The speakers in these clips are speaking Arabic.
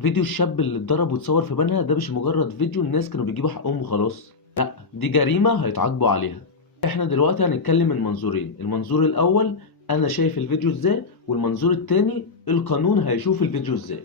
فيديو الشاب اللي اتضرب واتصور في بنها ده مش مجرد فيديو الناس كانوا بيجيبوا حقهم وخلاص، لا دي جريمة هيتعاقبوا عليها. احنا دلوقتي هنتكلم من منظورين، المنظور الاول انا شايف الفيديو ازاي، والمنظور التاني القانون هيشوف الفيديو ازاي.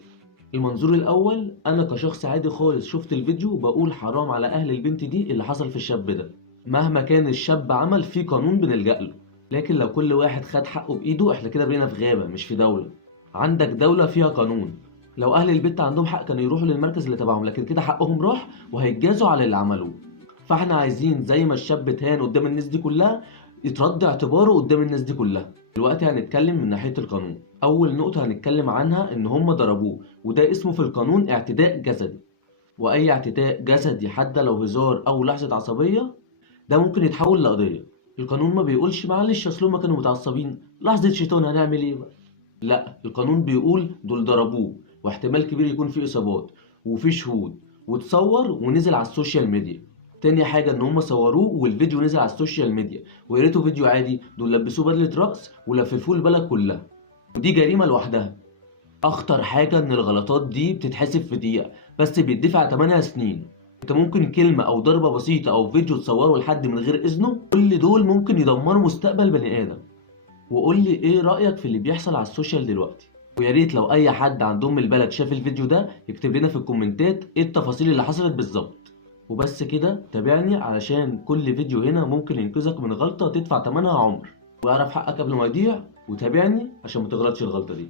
المنظور الاول انا كشخص عادي خالص شفت الفيديو وبقول حرام على اهل البنت دي اللي حصل في الشاب ده. مهما كان الشاب عمل في قانون بنلجأ له، لكن لو كل واحد خد حقه بايده احنا كده بقينا في غابة مش في دولة. عندك دولة فيها قانون، لو اهل البيت عندهم حق كانوا يروحوا للمركز اللي تبعهم، لكن كده حقهم راح وهيتجازوا على اللي عملوه. فاحنا عايزين زي ما الشاب اتهان قدام الناس دي كلها يترد اعتباره قدام الناس دي كلها. دلوقتي هنتكلم من ناحية القانون. اول نقطة هنتكلم عنها ان هم ضربوه، وده اسمه في القانون اعتداء جسدي. واي اعتداء جسدي حتى لو هزار او لحظة عصبية ده ممكن يتحول لقضية. القانون ما بيقولش معلش اصل هم كانوا متعصبين لحظة شيطان هنعمل ايه بقى. لا القانون بيقول دول ضربوه واحتمال كبير يكون في اصابات وفي شهود وتصور ونزل على السوشيال ميديا. تاني حاجة ان هم صوروه والفيديو نزل على السوشيال ميديا، ويا ريته فيديو عادي، دول لبسوه بدلة رقص ولففوه البلد كلها، ودي جريمة لوحدها. اخطر حاجة ان الغلطات دي بتتحسب في دقيقة بس بيدفع 8 سنين. انت ممكن كلمة او ضربة بسيطة او فيديو تصوره لحد من غير اذنه، كل دول ممكن يدمروا مستقبل بني ادم. وقول لي ايه رأيك في اللي بيحصل على السوشيال دلوقتي، ويا ريت لو اي حد عندهم البلد شاف الفيديو ده يكتب لنا في الكومنتات ايه التفاصيل اللي حصلت بالظبط. وبس كده، تابعني علشان كل فيديو هنا ممكن ينقذك من غلطة تدفع ثمنها عمر، واعرف حقك قبل ما يضيع، وتابعني عشان ما تغلطش الغلطة دي.